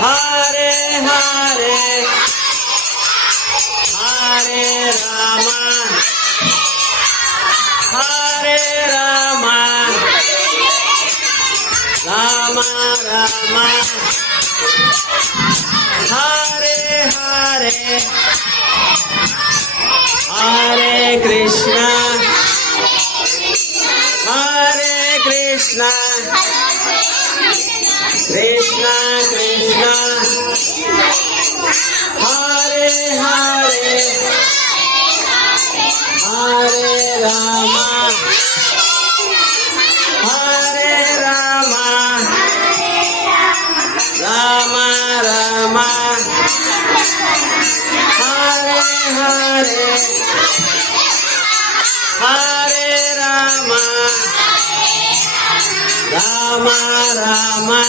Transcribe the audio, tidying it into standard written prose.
Hare Hare, Hare Rama, Hare Rama, Rama Rama, Hare Hare, Hare Krishna, Hare Krishna, Krishna Krishna, Hare Hare, Hare Rama, Hare Rama, Rama Rama, Hare Hare, Hare Rama, Rama Rama.